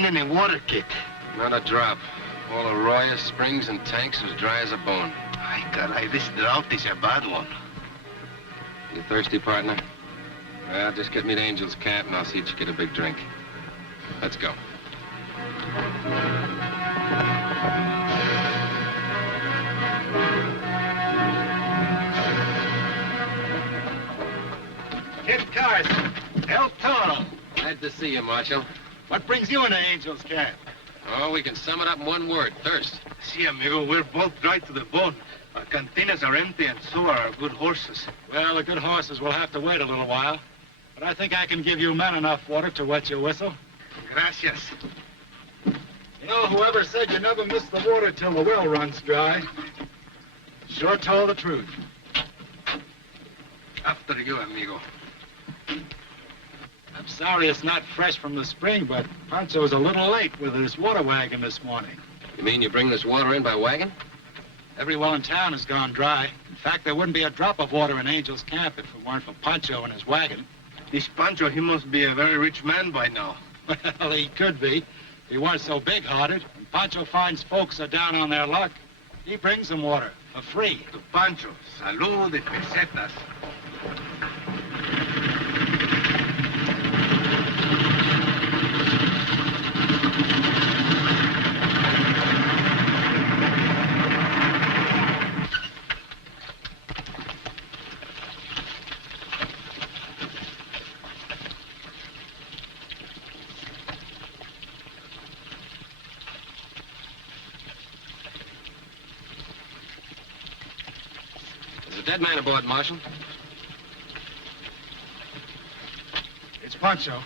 find any water, kid? Not a drop. All arroyo, springs, and tanks as dry as a bone. Ay, caray, this drought is a bad one. You thirsty, partner? Well, just get me to Angel's camp and I'll see that you get a big drink. Let's go. Kid Carson, El Toro. Glad to see you, Marshal. What brings you into Angel's camp? Oh, we can sum it up in one word, thirst. See, amigo, we're both dry to the bone. Our cantinas are empty, and so are our good horses. Well, the good horses will have to wait a little while. But I think I can give you men enough water to wet your whistle. Gracias. You know, whoever said you never miss the water till the well runs dry, sure told the truth. After you, amigo. I'm sorry it's not fresh from the spring, but Pancho's a little late with his water wagon this morning. You mean you bring this water in by wagon? Every well in town has gone dry. In fact, there wouldn't be a drop of water in Angel's camp if it weren't for Pancho and his wagon. This Pancho, he must be a very rich man by now. Well, he could be. If he weren't so big-hearted. When Pancho finds folks are down on their luck, he brings them water for free. To Pancho, salud de pesetas. Dead man aboard, Marshal. It's Pancho.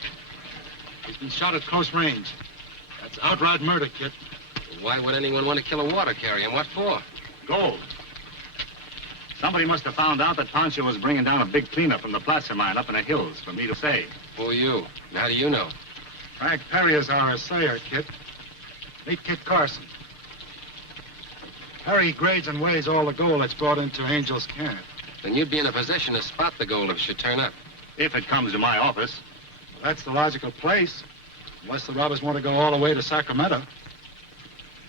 He's been shot at close range. That's outright murder, kid. Why would anyone want to kill a water carrier, and what for? Gold. Somebody must have found out that Pancho was bringing down a big cleaner from the placer mine up in the hills for me to save. Who are you? And how do you know? Frank Perry is our assayer, kid. Meet Kid Carson. Perry grades and weighs all the gold that's brought into Angel's camp. Then you'd be in a position to spot the gold if it should turn up. If it comes to my office. Well, that's the logical place. Unless the robbers want to go all the way to Sacramento.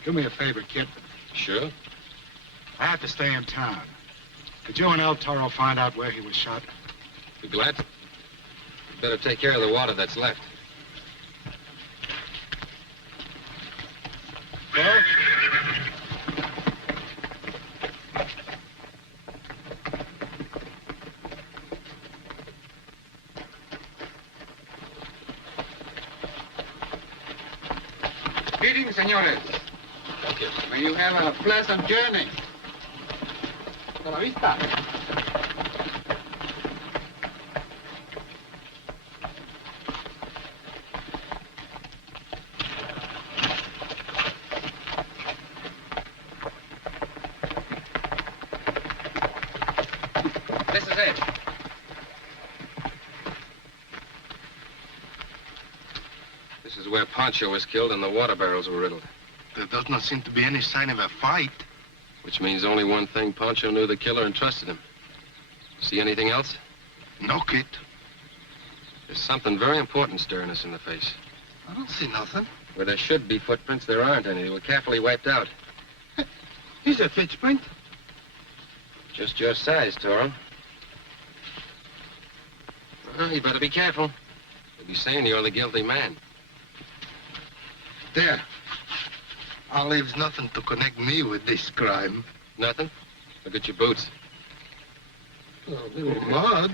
Do me a favor, kid. Sure. I have to stay in town. Could you and El Toro find out where he was shot? Be glad to. You'd better take care of the water that's left. Well? Greetings, senores. Thank you. May you have a pleasant journey. Hasta la vista. This is it. This is where Pancho was killed and the water barrels were riddled. There does not seem to be any sign of a fight. Which means only one thing. Pancho knew the killer and trusted him. See anything else? No, kid. There's something very important staring us in the face. I don't see nothing. Where there should be footprints, there aren't any. They were carefully wiped out. Here's a footprint. Just your size, Toro. Well, you better be careful. They'll be saying you're the guilty man. There. I'll leave nothing to connect me with this crime. Nothing? Look at your boots. A little mud.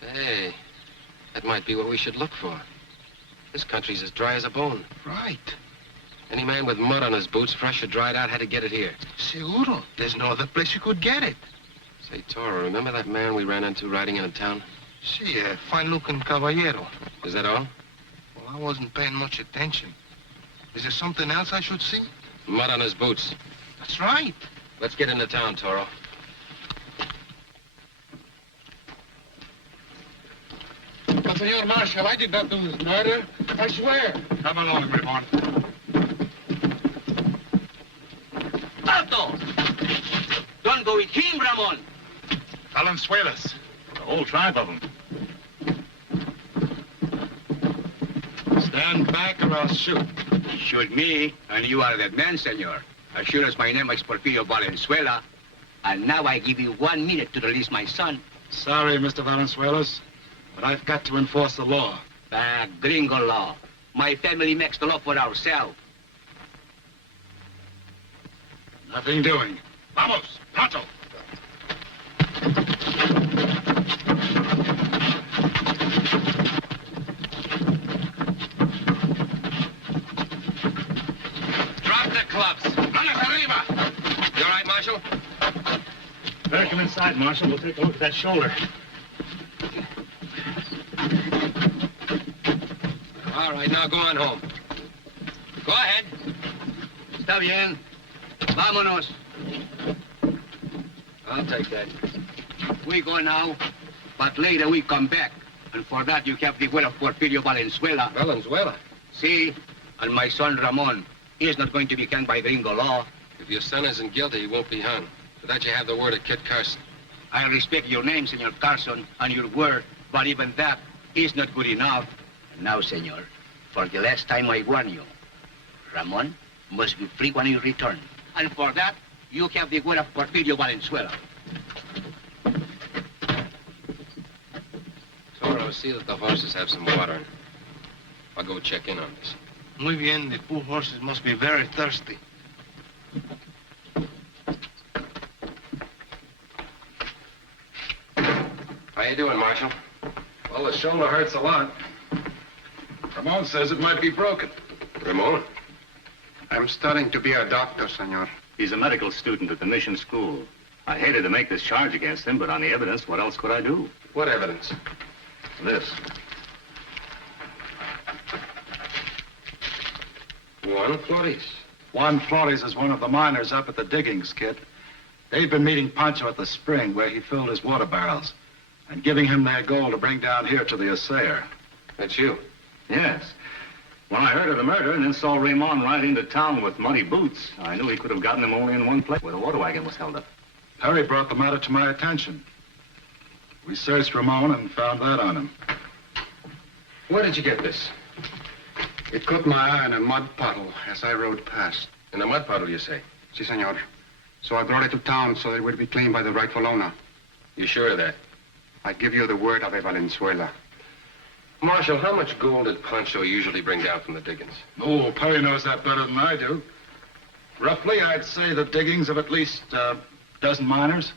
Say, that might be what we should look for. This country's as dry as a bone. Right. Any man with mud on his boots, fresh or dried out, had to get it here. Seguro. There's no other place you could get it. Say, Toro, remember that man we ran into riding into town? See, a fine-looking caballero. Is that all? Well, I wasn't paying much attention. Is there something else I should see? Mud on his boots. That's right. Let's get into town, Toro. But, Senor Marshal, I did not do this murder. I swear. Come along, Ramon. Alto! Don't go with him, Ramon. Valenzuelas. The whole tribe of them. Stand back or I'll shoot. Shoot me, and you are that man, senor. As sure as my name is Porfirio Valenzuela. And now I give you 1 minute to release my son. Sorry, Mr. Valenzuelas, but I've got to enforce the law. Gringo law. My family makes the law for ourselves. Nothing doing. Vamos, pronto. Drop the clubs. Manos arriba. You all right, Marshal? Better come inside, Marshal. We'll take a look at that shoulder. All right, now go on home. Go ahead. Está bien. Vámonos. I'll take that. We go now, but later we come back. And for that, you have the word of Porfirio Valenzuela. Valenzuela? See? And my son, Ramon, he is not going to be hanged by gringo law. If your son isn't guilty, he won't be hung. For that, you have the word of Kid Carson. I respect your name, Senor Carson, and your word, but even that is not good enough. And now, Senor, for the last time I warn you, Ramon must be free when you return. And for that, you have the word of Porfirio Valenzuela. Toro, see that the horses have some water. I'll go check in on this. Muy bien. The poor horses must be very thirsty. How you doing, Marshal? Well, the shoulder hurts a lot. Ramon says it might be broken. Ramon? I'm studying to be a doctor, senor. He's a medical student at the mission school. I hated to make this charge against him, but on the evidence, what else could I do? What evidence? This. Juan Flores. Juan Flores is one of the miners up at the diggings, Kid. They've been meeting Pancho at the spring where he filled his water barrels and giving him their gold to bring down here to the assayer. That's you. Yes. When I heard of the murder and then saw Ramon ride into town with muddy boots, I knew he could have gotten him only in one place, where the water wagon was held up. Perry brought the matter to my attention. We searched Ramon and found that on him. Where did you get this? It caught my eye in a mud puddle as I rode past. In a mud puddle, you say? Si, senor. So I brought it to town so it would be cleaned by the rightful owner. You sure of that? I give you the word of a Valenzuela. Marshal, how much gold did Pancho usually bring down from the diggings? Oh, Perry knows that better than I do. Roughly, I'd say the diggings of at least a dozen miners.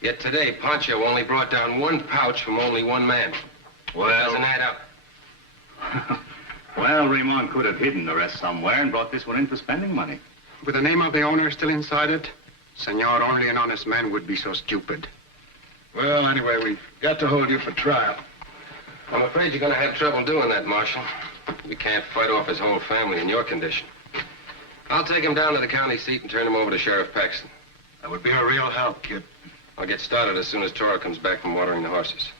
Yet today, Pancho only brought down one pouch from only one man. Well, it doesn't add up. Well, Ramon could have hidden the rest somewhere and brought this one in for spending money. With the name of the owner still inside it, senor, only an honest man would be so stupid. Well, anyway, we've got to hold you for trial. I'm afraid you're going to have trouble doing that, Marshal. We can't fight off his whole family in your condition. I'll take him down to the county seat and turn him over to Sheriff Paxton. That would be a real help, Kid. I'll get started as soon as Toro comes back from watering the horses.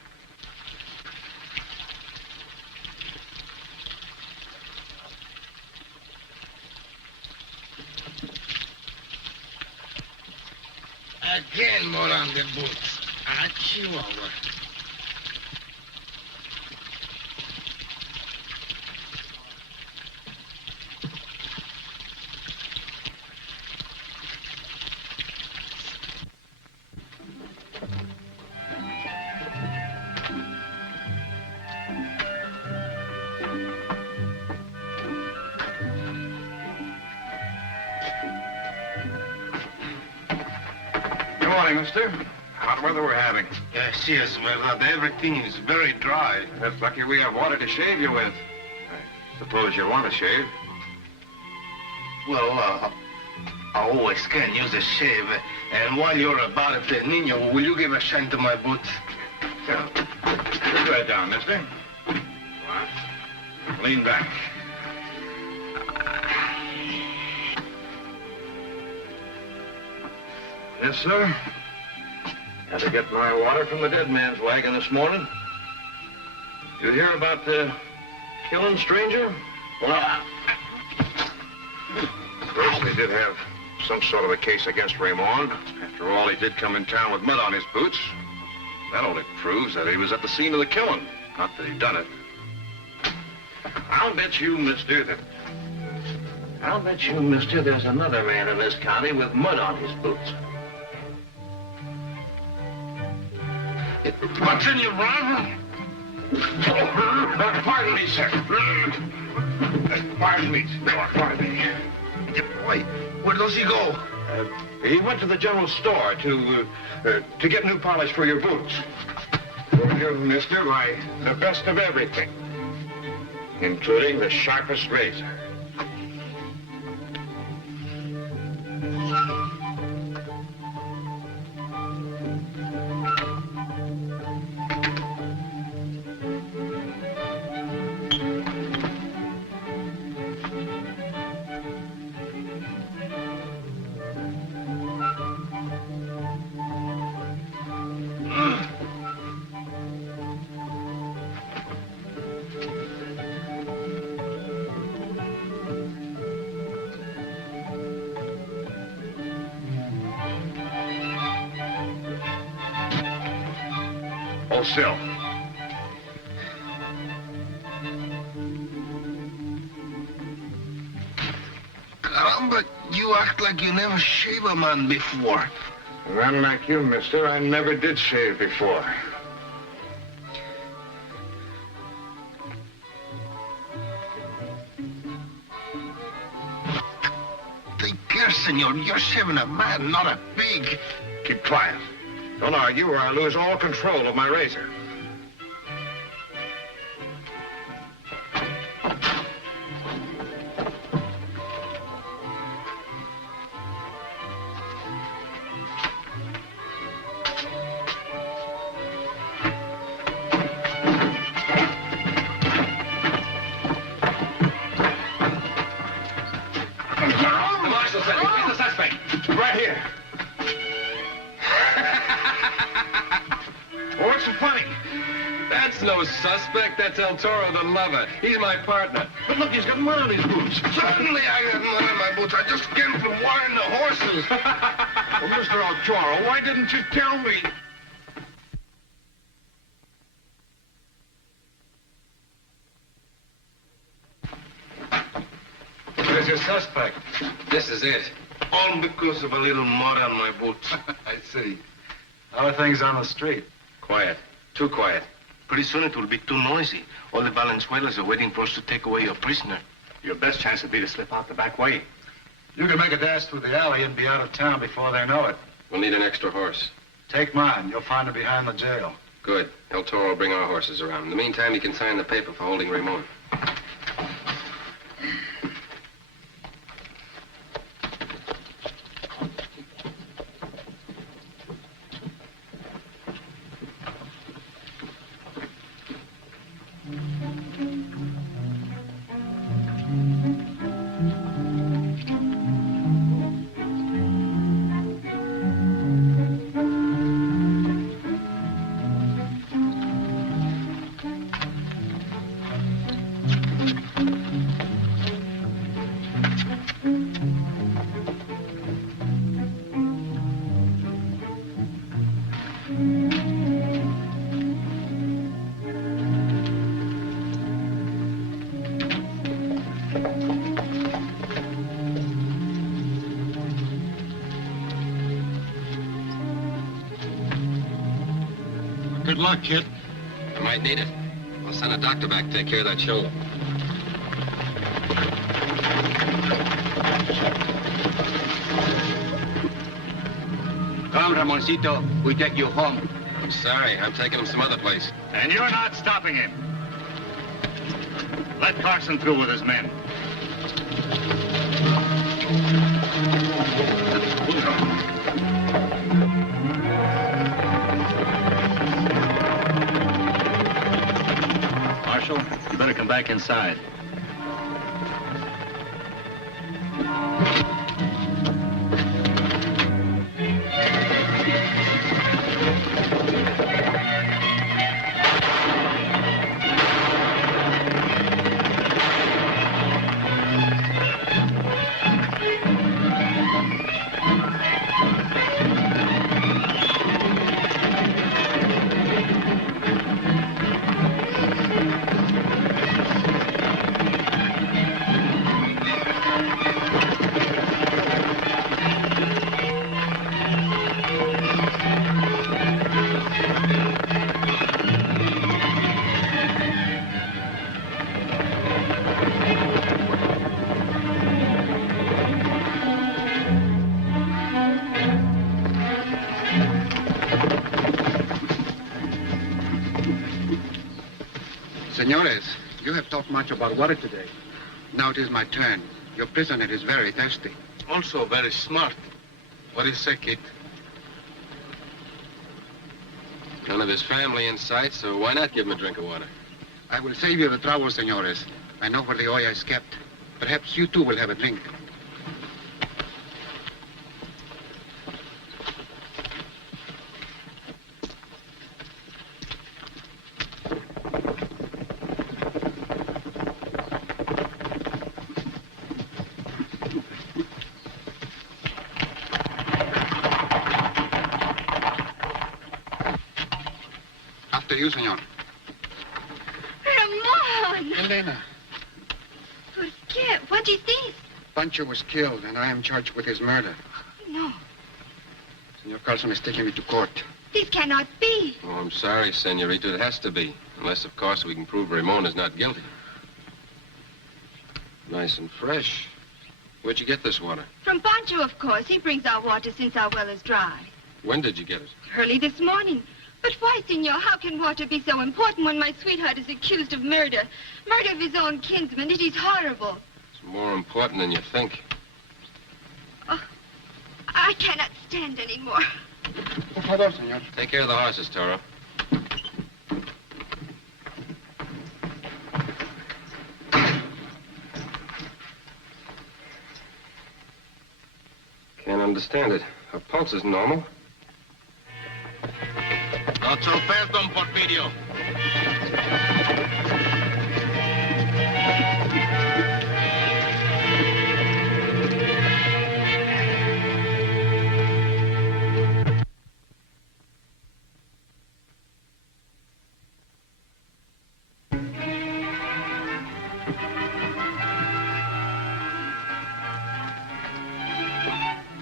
Again, more on the boots. Ah, Chihuahua. Mister. Hot weather we're having. Yes, yes, well, everything is very dry. That's lucky we have water to shave you with. I suppose you want to shave. Well, I always can use a shave. And while you're about it, Nino, will you give a shine to my boots? Yeah. Put that down, mister. What? Lean back. Yes, sir. Had to get my water from the dead man's wagon this morning. You hear about the killing stranger? Well, First, they did have some sort of a case against Ramon. After all, he did come in town with mud on his boots. That only proves that he was at the scene of the killing, not that he done it. I'll bet you, mister, there's another man in this county with mud on his boots. What's in your run? Pardon me, sir. Pardon me. Wait, where does he go? He went to the general store to get new polish for your boots. We'll give mister the best of everything, including the sharpest razor. Still. Caramba, you act like you never shave a man before. None like you, mister. I never did shave before. Take care, senor. You're shaving a man, not a pig. Keep quiet. Don't argue or I'll lose all control of my razor. The marshal said, where's the suspect? Right here. What's so funny? That's no suspect. That's El Toro, the lover. He's my partner. But look, he's got mud on his boots. Certainly I got mud on my boots. I just came from watering the horses. Well, Mr. El Toro, why didn't you tell me? Where's your suspect? This is it. All because of a little mud on my boots. I see. How are things on the street? Quiet. Too quiet. Pretty soon it will be too noisy. All the Valenzuelas are waiting for us to take away your prisoner. Your best chance would be to slip out the back way. You can make a dash through the alley and be out of town before they know it. We'll need an extra horse. Take mine. You'll find it behind the jail. Good. El Toro will bring our horses around. In the meantime, you can sign the paper for holding Ramon. Good luck, kid. I might need it. I'll send a doctor back to take care of that shoulder. Come, Ramoncito. We take you home. I'm sorry. I'm taking him some other place. And you're not stopping him. Let Carson through with his men. Marshal, you better come back inside. Senores, you have talked much about water today. Now it is my turn. Your prisoner is very thirsty. Also very smart. What is that, kid? None of his family in sight, so why not give him a drink of water? I will save you the trouble, senores. I know where the olla is kept. Perhaps you too will have a drink. After you, senor. Ramon! Elena, ¿Por qué? What is this? Pancho was killed, and I am charged with his murder. No, Senor Carson is taking me to court. this cannot be. Oh, I'm sorry, senorita. It has to be. Unless, of course, we can prove Ramon is not guilty. Nice and fresh. Where'd you get this water? From Pancho, of course. He brings our water since our well is dry. When did you get it? Early this morning. But why, senor, how can water be so important when my sweetheart is accused of murder? Murder of his own kinsman. It is horrible. It's more important than you think. Oh, I cannot stand anymore. Por favor, senor. Take care of the horses, Toro. Can't understand it. Her pulse is normal. Not so fast, Don Porfirio.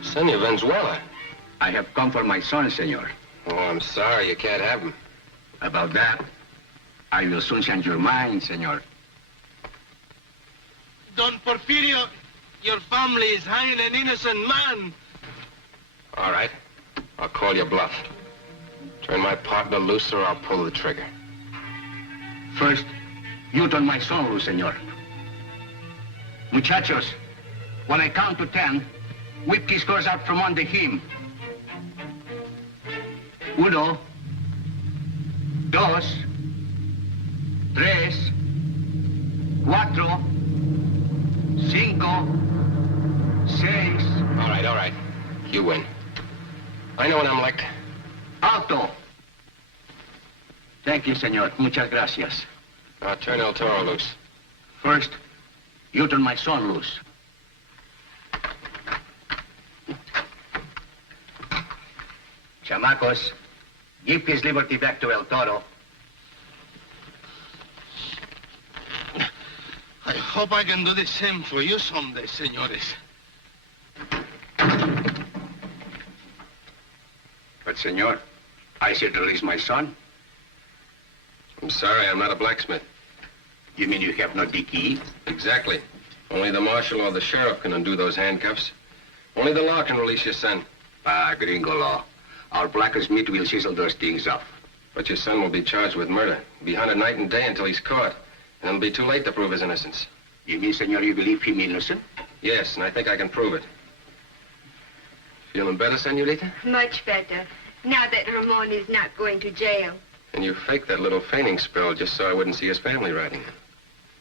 Senor Venezuela. I have come for my son, senor. Oh, I'm sorry. You can't have him. About that, I will soon change your mind, senor. Don Porfirio, your family is hanging an innocent man. All right. I'll call your bluff. Turn my partner loose or I'll pull the trigger. First, you turn my son loose, senor. Muchachos, when I count to 10, whip his scores out from under him. 1, 2, 3, 4, 5, 6. All right. You win. I know when I'm licked. Alto. Thank you, senor. Muchas gracias. Now turn El Toro loose. First, you turn my son loose. Chamacos, give his liberty back to El Toro. I hope I can do the same for you someday, senores. But, senor, I should release my son. I'm sorry, I'm not a blacksmith. You mean you have no key? Exactly. Only the marshal or the sheriff can undo those handcuffs. Only the law can release your son. Ah, gringo law. Our blacksmith will chisel those things up. But your son will be charged with murder. He'll be hunted night and day until he's caught. And it'll be too late to prove his innocence. You mean, senor, you believe him innocent? Yes, and I think I can prove it. Feeling better, senorita? Much better. Now that Ramon is not going to jail. And you faked that little fainting spell just so I wouldn't see his family writing.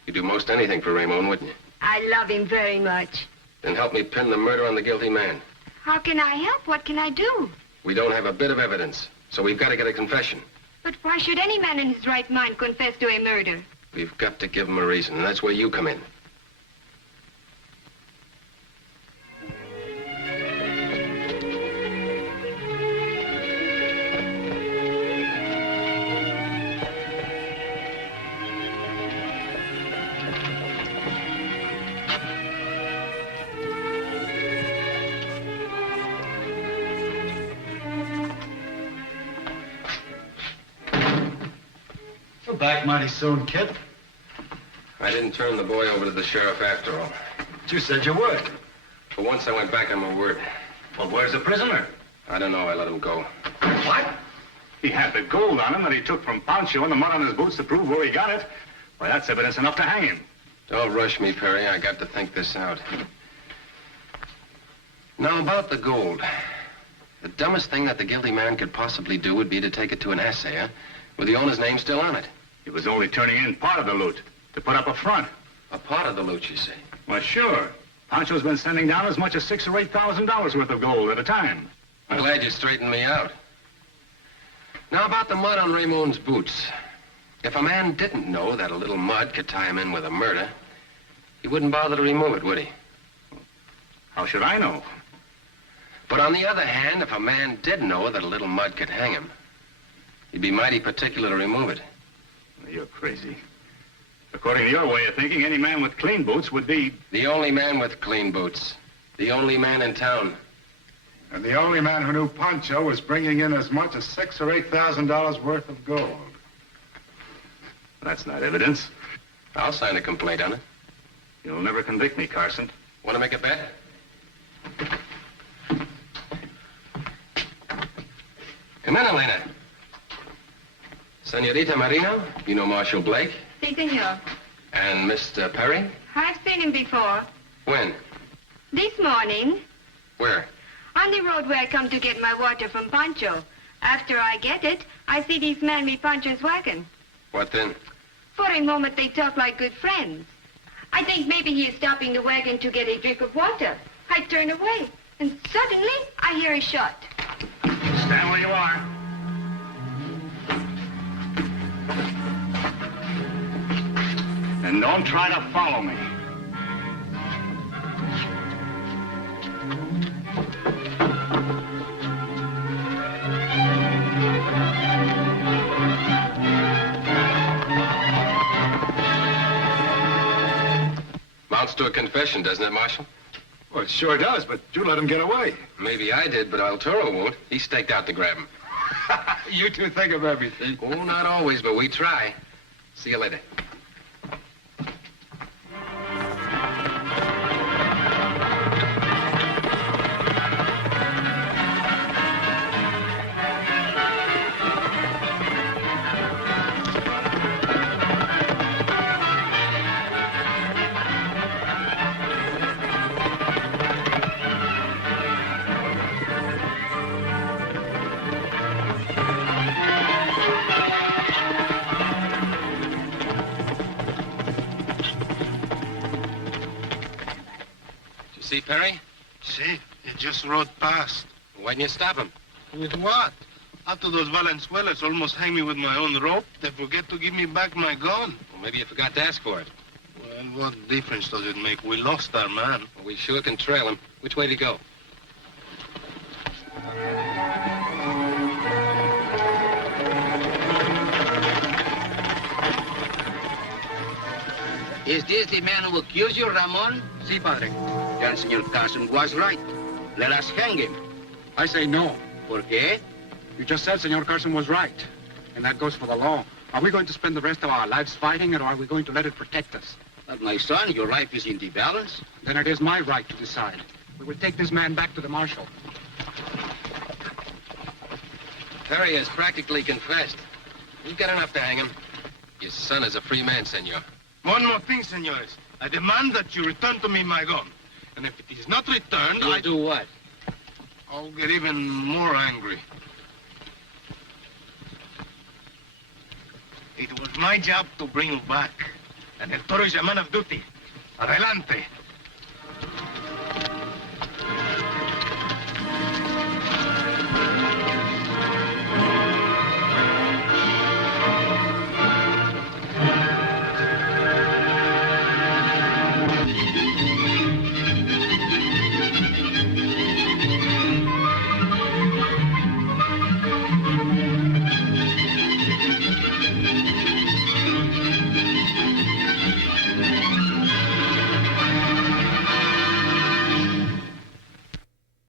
You'd do most anything for Ramon, wouldn't you? I love him very much. Then help me pin the murder on the guilty man. How can I help? What can I do? We don't have a bit of evidence, so we've got to get a confession. But why should any man in his right mind confess to a murder? We've got to give him a reason, and that's where you come in. We're back mighty soon, kid. I didn't turn the boy over to the sheriff after all. But you said you would. For once, I went back on my word. Well, where's the prisoner? I don't know. I let him go. What? He had the gold on him that he took from Pancho and the mud on his boots to prove where he got it. Why, that's evidence enough to hang him. Don't rush me, Perry. I got to think this out. Now, about the gold. The dumbest thing that the guilty man could possibly do would be to take it to an assayer with the owner's name still on it. He was only turning in part of the loot to put up a front. A part of the loot, you say? Well, sure. Pancho's been sending down as much as $6,000 or $8,000 worth of gold at a time. I'm glad you straightened me out. Now, about the mud on Ramon's boots. If a man didn't know that a little mud could tie him in with a murder, he wouldn't bother to remove it, would he? How should I know? But on the other hand, if a man did know that a little mud could hang him, he'd be mighty particular to remove it. You're crazy. According to your way of thinking, any man with clean boots would be... The only man with clean boots. The only man in town. And the only man who knew Pancho was bringing in as much as $6,000 or $8,000 worth of gold. That's not evidence. I'll sign a complaint on it. You'll never convict me, Carson. Want to make a bet? Come in, Elena. Senorita Marino, you know Marshal Blake? Si, senor. And Mr. Perry? I've seen him before. When? This morning, Where? on the road where I come to get my water from Pancho. After I get it, I see this man with Pancho's wagon. What then? For a moment, they talk like good friends. I think maybe he is stopping the wagon to get a drink of water. I turn away, and suddenly, I hear a shot. Stand where you are. And don't try to follow me. Amounts to a confession, doesn't it, Marshal? Well, it sure does, but you let him get away. Maybe I did, but El Toro won't. He staked out to grab him. You two think of everything. Oh, not always, but we try. See you later. See, Perry? See, he just rode past. Why didn't you stop him? With what? After those Valenzuelas almost hang me with my own rope, they forget to give me back my gun. Well, maybe you forgot to ask for it. Well, what difference does it make? We lost our man. Well, we sure can trail him. Which way did he go? Is this the man who accused you, Ramon? Si, padre. Then Senor Carson was right. Let us hang him. I say no. ¿Por qué? You just said Senor Carson was right. And that goes for the law. Are we going to spend the rest of our lives fighting, or are we going to let it protect us? But my son, your life is in the balance. Then it is my right to decide. We will take this man back to the marshal. Perry has practically confessed. We've got enough to hang him. Your son is a free man, senor. One more thing, senores. I demand that you return to me my gun. And if it is not returned, You'll do what? I'll get even more angry. It was my job to bring you back. And El Toro is a man of duty. Adelante.